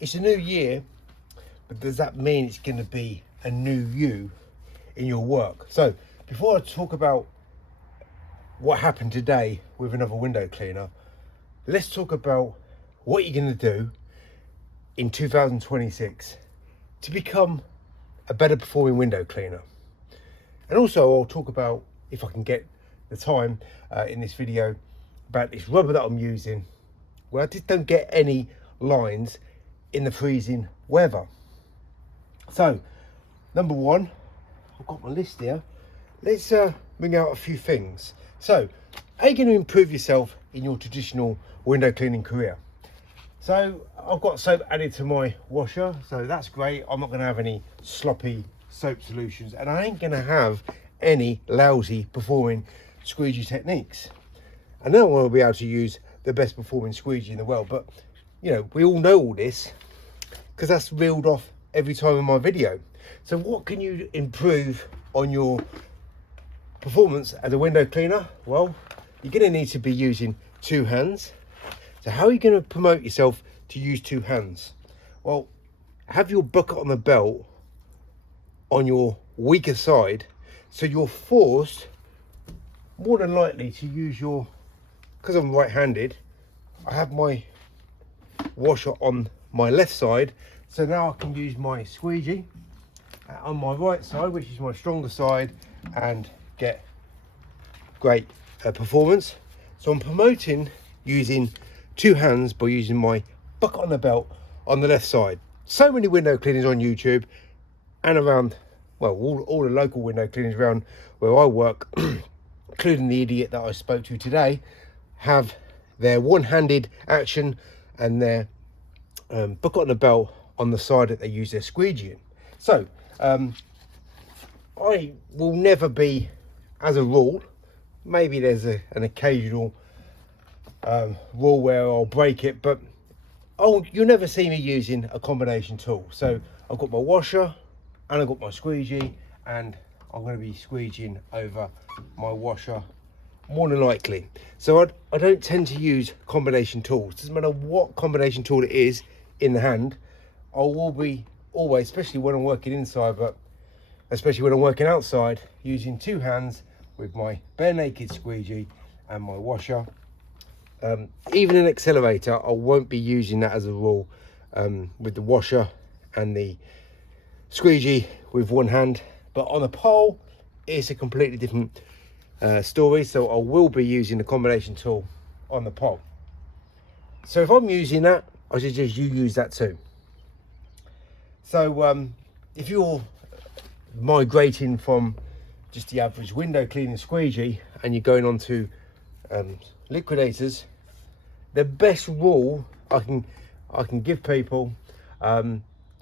It's a new year, but does that mean it's going to be a new you in your work? So before I talk about what happened today with another window cleaner, let's talk about what you're going to do in 2026 to become a better performing window cleaner. And also I'll talk about, if I can get the time in this video, about this rubber that I'm using, where I just don't get any lines in the freezing weather. So number one, I've got my list here. Let's bring out a few things. So how are you going to improve yourself in your traditional window cleaning career? So I've got soap added to my washer, so that's great. I'm not going to have any sloppy soap solutions, and I ain't going to have any lousy performing squeegee techniques. And then I want to be able to use the best performing squeegee in the world. But you know, we all know all this because that's reeled off every time in my video. So what can you improve on your performance as a window cleaner? Well, you're going to need to be using two hands. So how are you going to promote yourself to use two hands? Well, have your bucket on the belt on your weaker side, so you're forced more than likely to use your, because I'm right-handed, I have my washer on my left side, so now I can use my squeegee on my right side, which is my stronger side, and get great performance. So I'm promoting using two hands by using my bucket on the belt on the left side. So many window cleaners on YouTube and around, well, all the local window cleaners around where I work, including the idiot that I spoke to today, have their one-handed action and their bucket on the belt on the side that they use their squeegee in. So I will never be, as a rule, maybe there's an occasional rule where I'll break it, but you'll never see me using a combination tool. So I've got my washer and I've got my squeegee, and I'm going to be squeegeeing over my washer more than likely. So I don't tend to use combination tools. Doesn't matter what combination tool it is in the hand, I will be always, especially when I'm working inside, but especially when I'm working outside, using two hands with my bare naked squeegee and my washer. Even an accelerator, I won't be using that as a rule, with the washer and the squeegee with one hand. But on a pole, it's a completely different story, so I will be using the combination tool on the pole. So if I'm using that, I suggest you use that too. So if you're migrating from just the average window cleaning squeegee and you're going on to liquidators, the best rule I can give people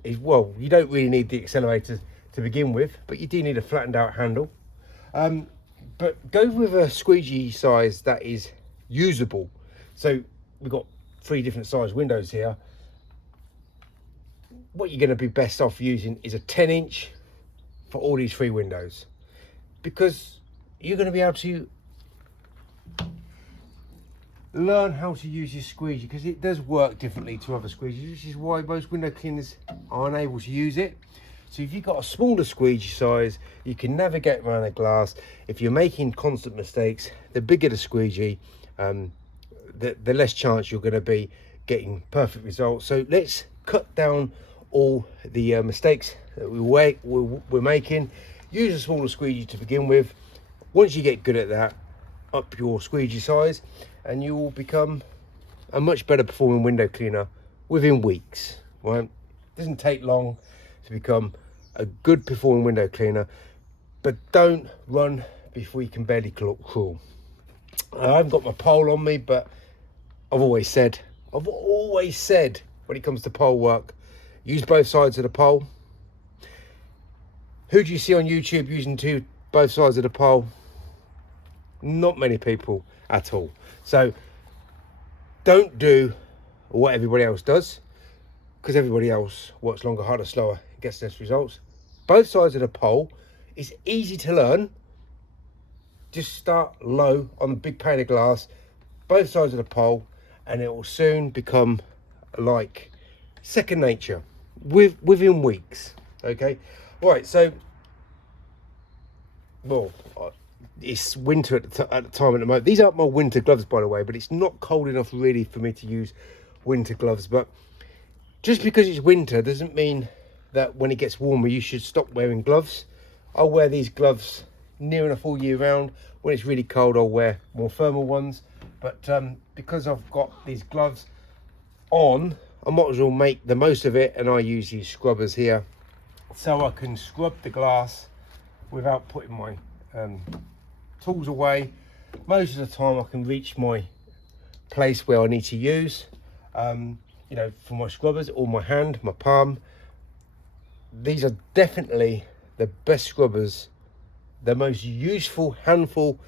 is, well, you don't really need the accelerator to begin with, but you do need a flattened out handle. But go with a squeegee size that is usable. So we've got 3 different size windows here. What you're going to be best off using is a 10-inch for all these 3 windows, because you're going to be able to learn how to use your squeegee, because it does work differently to other squeegees, which is why most window cleaners are unable to use it. So if you've got a smaller squeegee size, you can navigate around the glass. If you're making constant mistakes, the bigger the squeegee, the less chance you're going to be getting perfect results. So let's cut down all the mistakes that we're making. Use a smaller squeegee to begin with. Once you get good at that, up your squeegee size, and you will become a much better performing window cleaner within weeks. Right? It doesn't take long to become a good performing window cleaner, but don't run before you can barely crawl. I haven't got my pole on me, but I've always said when it comes to pole work, use both sides of the pole. Who do you see on YouTube using both sides of the pole? Not many people at all. So don't do what everybody else does, because everybody else works longer, harder, slower, gets less results. Both sides of the pole is easy to learn. Just start low on the big pane of glass, both sides of the pole, and it will soon become like second nature within weeks. Okay, right. So, well, it's winter at the time at the moment. These aren't my winter gloves, by the way, but it's not cold enough really for me to use winter gloves. But just because it's winter doesn't mean that when it gets warmer you should stop wearing gloves. I'll wear these gloves near enough all year round. When it's really cold, I'll wear more thermal ones. But because I've got these gloves on, I might as well make the most of it, and I use these scrubbers here so I can scrub the glass without putting my tools away. Most of the time I can reach my place where I need to use you know, for my scrubbers, or my hand, my palm. These are definitely the best scrubbers, the most useful handful.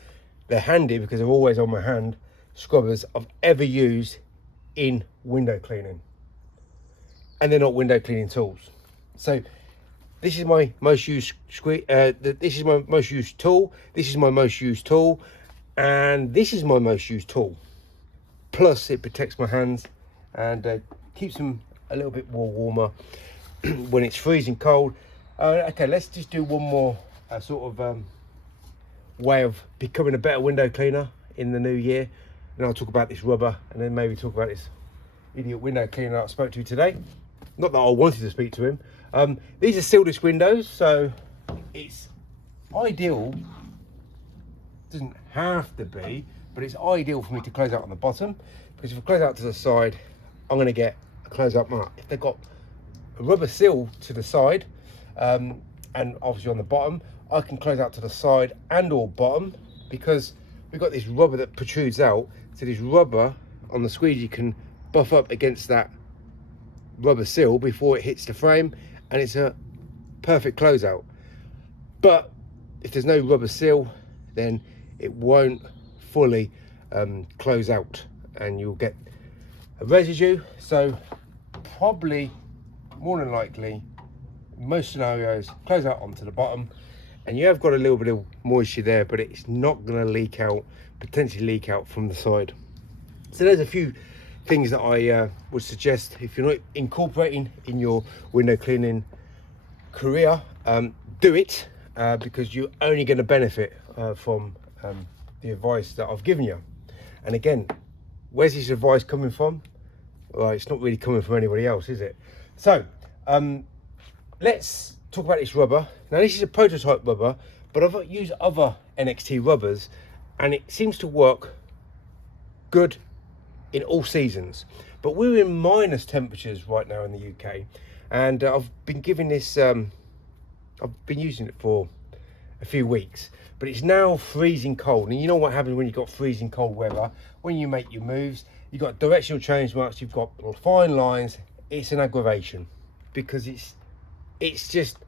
They're handy because they're always on my hand. Scrubbers I've ever used in window cleaning, and they're not window cleaning tools. So this is my most used this is my most used tool, this is my most used tool, and this is my most used tool. Plus it protects my hands and keeps them a little bit more warmer when it's freezing cold. Okay, let's just do one more sort of way of becoming a better window cleaner in the new year. And I'll talk about this rubber, and then maybe talk about this idiot window cleaner I spoke to today. Not that I wanted to speak to him. These are seal disc windows, so it's ideal. Doesn't have to be, but it's ideal for me to close out on the bottom, because if I close out to the side, I'm going to get a close up mark. If they've got a rubber seal to the side and obviously on the bottom, I can close out to the side and or bottom, because we've got this rubber that protrudes out. So this rubber on the squeegee can buff up against that rubber seal before it hits the frame, and it's a perfect closeout. But if there's no rubber seal, then it won't fully close out, and you'll get a residue. So probably, more than likely, most scenarios, close out onto the bottom, and you have got a little bit of moisture there, but it's not going to leak out, potentially leak out from the side. So there's a few things that I would suggest if you're not incorporating in your window cleaning career. Do it, because you're only going to benefit from the advice that I've given you. And again, where's this advice coming from? Well, it's not really coming from anybody else, is it? So let's talk about this rubber. Now this is a prototype rubber, but I've used other NXT rubbers and it seems to work good in all seasons. But we're in minus temperatures right now in the UK, and I've been giving this I've been using it for a few weeks, but it's now freezing cold. And you know what happens when you've got freezing cold weather? When you make your moves, you've got directional change marks, you've got fine lines. It's an aggravation, because it's just,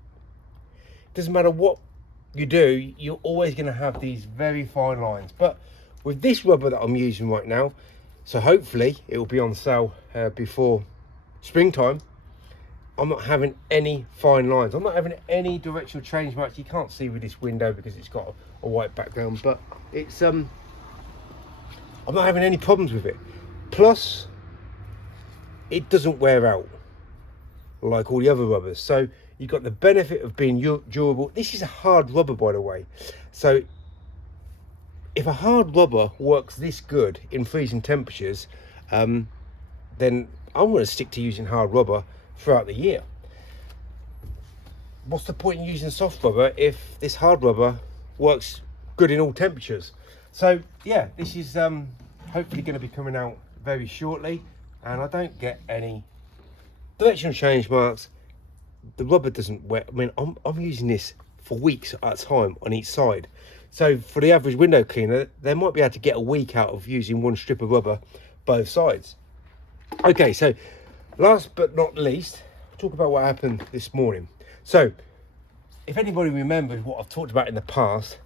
doesn't matter what you do, you're always going to have these very fine lines. But with this rubber that I'm using right now, so hopefully it will be on sale before springtime, I'm not having any fine lines. I'm not having any directional change marks. You can't see with this window because it's got a white background, but it's I'm not having any problems with it. Plus, it doesn't wear out like all the other rubbers. So you've got the benefit of being durable. This is a hard rubber, by the way. So if a hard rubber works this good in freezing temperatures, then I'm going to stick to using hard rubber throughout the year. What's the point in using soft rubber if this hard rubber works good in all temperatures? So yeah, this is hopefully going to be coming out very shortly, and I don't get any directional change marks. The rubber doesn't wear. I mean, I'm using this for weeks at a time on each side. So for the average window cleaner, they might be able to get a week out of using one strip of rubber both sides. Okay, so last but not least, talk about what happened this morning. So if anybody remembers what I've talked about in the past,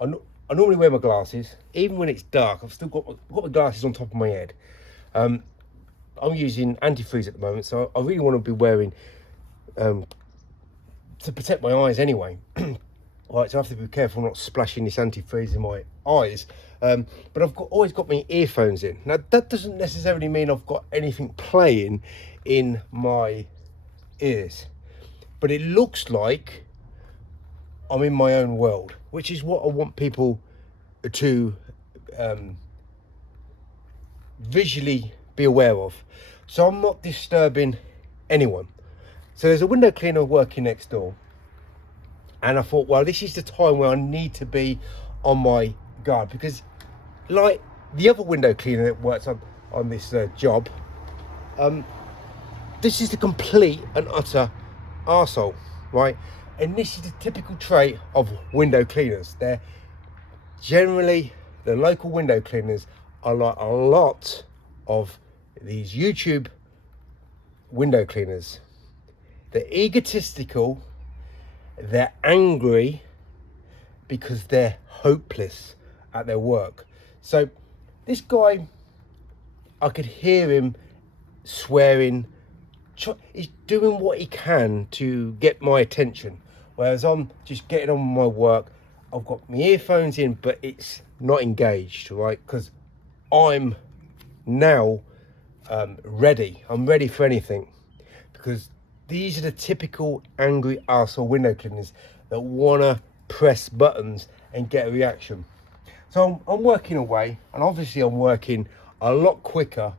I normally wear my glasses. Even when it's dark, I've still got my glasses on top of my head. I'm using antifreeze at the moment, so I really want to be wearing to protect my eyes anyway. Right, so I have to be careful not splashing this antifreeze in my eyes. But I've always got my earphones in. Now, that doesn't necessarily mean I've got anything playing in my ears, but it looks like I'm in my own world, which is what I want people to visually be aware of. So I'm not disturbing anyone. So there's a window cleaner working next door, and I thought, well, this is the time where I need to be on my guard, because like the other window cleaner that works on this job, this is the complete and utter arsehole, right? And this is the typical trait of window cleaners. They're generally, the local window cleaners are like a lot of these YouTube window cleaners. They're egotistical, they're angry, because they're hopeless at their work. So this guy, I could hear him swearing. He's doing what he can to get my attention, whereas I'm just getting on with my work. I've got my earphones in, but it's not engaged, right? Because I'm now ready. I'm ready for anything, because these are the typical angry arsehole window cleaners that want to press buttons and get a reaction. So I'm working away, and obviously I'm working a lot quicker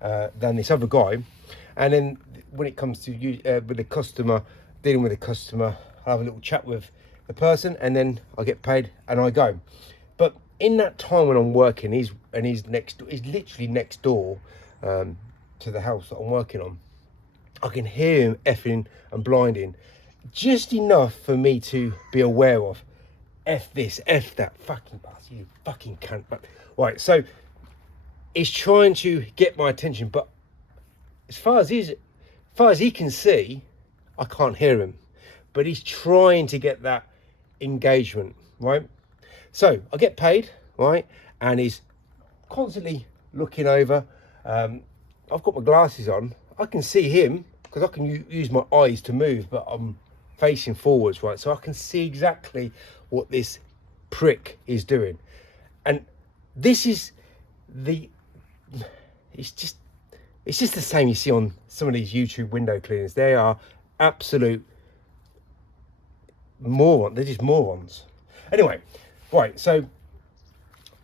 than this other guy. And then when it comes to with the customer, dealing with the customer, I have a little chat with the person, and then I get paid and I go. But in that time when I'm working, he's literally next door to the house that I'm working on. I can hear him effing and blinding, just enough for me to be aware of. F this, F that, fucking bastard, you fucking cunt. Right, so he's trying to get my attention, but as far as he can see, I can't hear him. But he's trying to get that engagement, right? So I get paid, right? And he's constantly looking over. I've got my glasses on. I can see him because I can use my eyes to move, but I'm facing forwards, right? So I can see exactly what this prick is doing. And this is it's just the same you see on some of these YouTube window cleaners. They are absolute morons. They're just morons. Anyway, right, so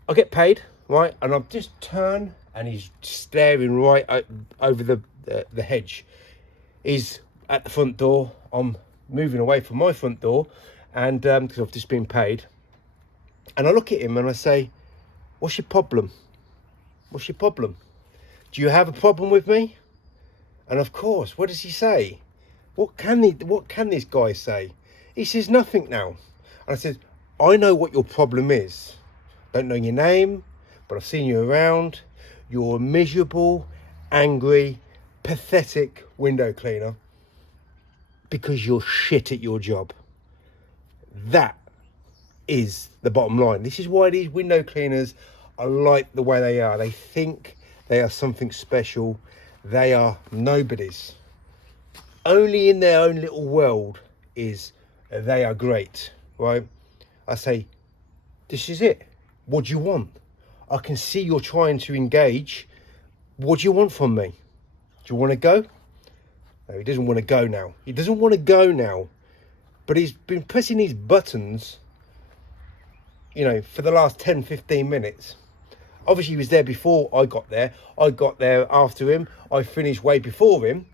I get paid, right, and I've just turned, and he's staring right over the hedge. He's at the front door. I'm moving away from my front door, and because I've just been paid. And I look at him and I say, "What's your problem? What's your problem? Do you have a problem with me?" And of course, what does he say? What can this guy say? He says nothing now. And I said, "I know what your problem is. Don't know your name, but I've seen you around. You're a miserable, angry, pathetic window cleaner because you're shit at your job." That is the bottom line. This is why these window cleaners are like the way they are. They think they are something special. They are nobodies. Only in their own little world is they are great, right? I say, this is it. What do you want? I can see you're trying to engage. What do you want from me? Do you want to go? No, he doesn't want to go now. He doesn't want to go now. But he's been pressing these buttons, for the last 10, 15 minutes. Obviously, he was there before I got there. I got there after him. I finished way before him.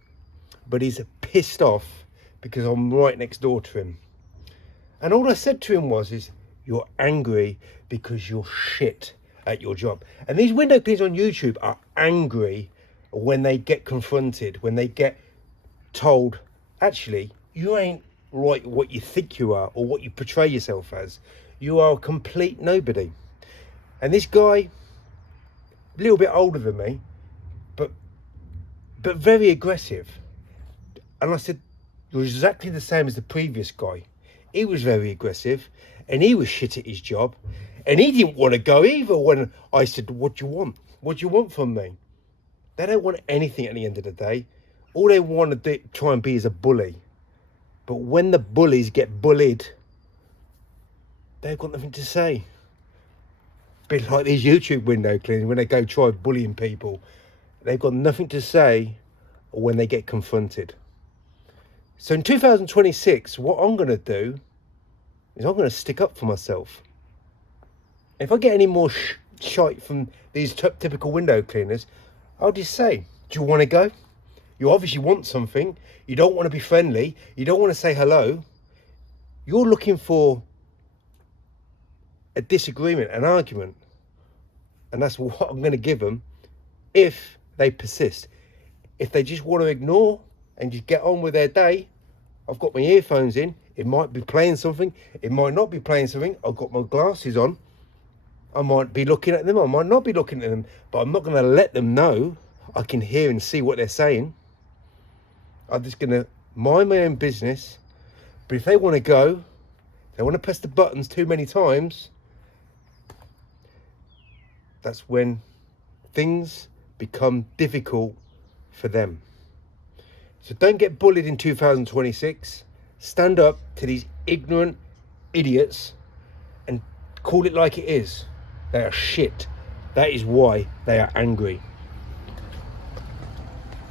But he's pissed off because I'm right next door to him. And all I said to him was, you're angry because you're shit at your job. And these window cleaners on YouTube are angry when they get confronted, when they get told, actually, you ain't right what you think you are or what you portray yourself as. You are a complete nobody. And this guy, a little bit older than me, but very aggressive. And I said, you're exactly the same as the previous guy. He was very aggressive and he was shit at his job. And he didn't want to go either when I said, what do you want? What do you want from me? They don't want anything at the end of the day. All they want to try and be is a bully. But when the bullies get bullied, they've got nothing to say. bit like these YouTube window cleaners when they go try bullying people. They've got nothing to say when they get confronted. So in 2026, what I'm going to do is I'm going to stick up for myself. If I get any more shite from these typical window cleaners, I'll just say, do you want to go? You obviously want something. You don't want to be friendly. You don't want to say hello. You're looking for a disagreement, an argument. And that's what I'm going to give them if they persist. If they just want to ignore and just get on with their day, I've got my earphones in. It might be playing something. It might not be playing something. I've got my glasses on. I might be looking at them. I might not be looking at them. But I'm not going to let them know. I can hear and see what they're saying. I'm just going to mind my own business. But if they want to go, they want to press the buttons too many times, that's when things become difficult for them. So don't get bullied in 2026. Stand up to these ignorant idiots and call it like it is. They are shit. That is why they are angry.